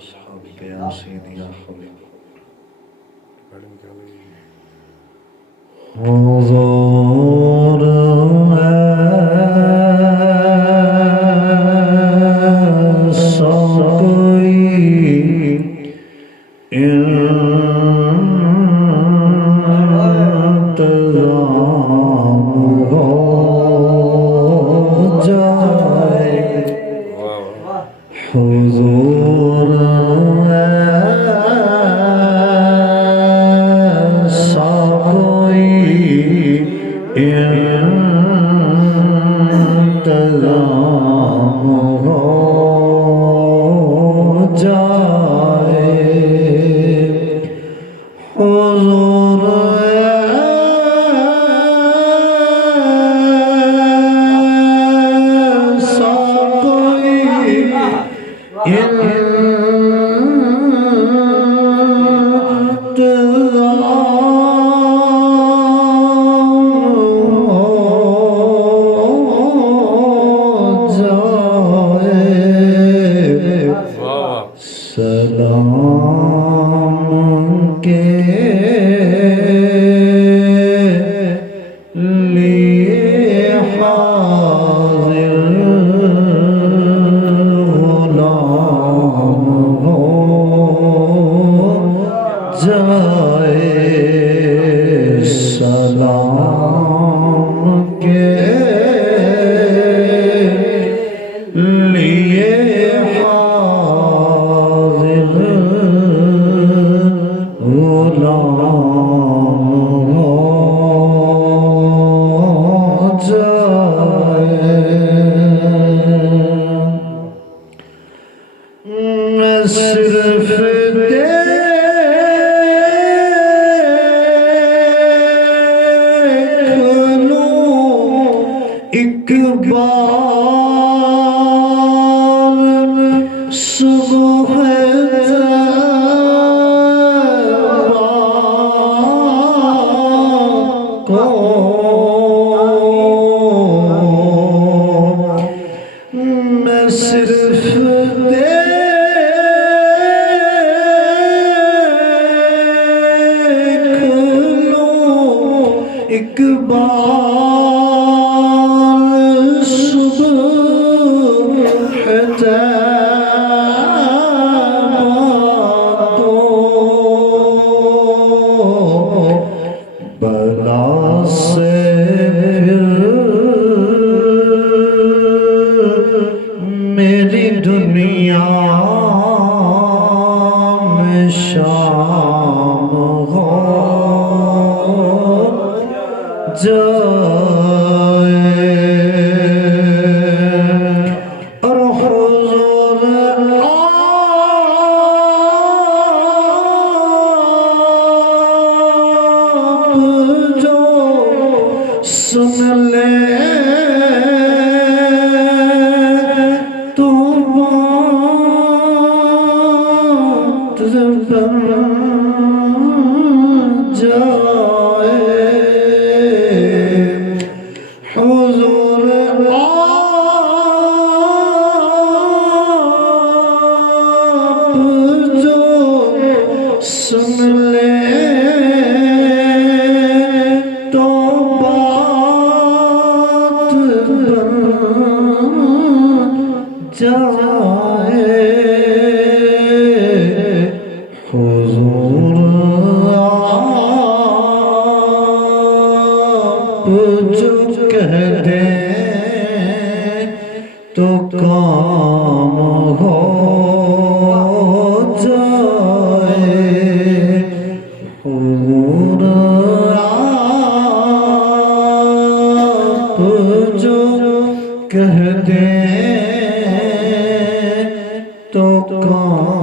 أصحابك يا سيدي يا حبيبي حضور ایسا کوئی انتظام ہو جائے حضور ایسا کوئی انتظام ہو جائے حضور ایسا کوئی سلام کے لیے حاضر غلام ہو جائے سلام کے لیے صرف دیکھ لوں ایک بار صبح کو میں صرف ایک بار صبح طیبہ کو بلا سے میری دنیا میں شام ہو جائے اور حضور آپ جو سن لے تو بات بن جائے حضور آپ جو سن لے تو بات بن جائے حضور آپ جو کہہ دیں تو کام ہو جائے حضور آپ جو کہہ دیں تو کام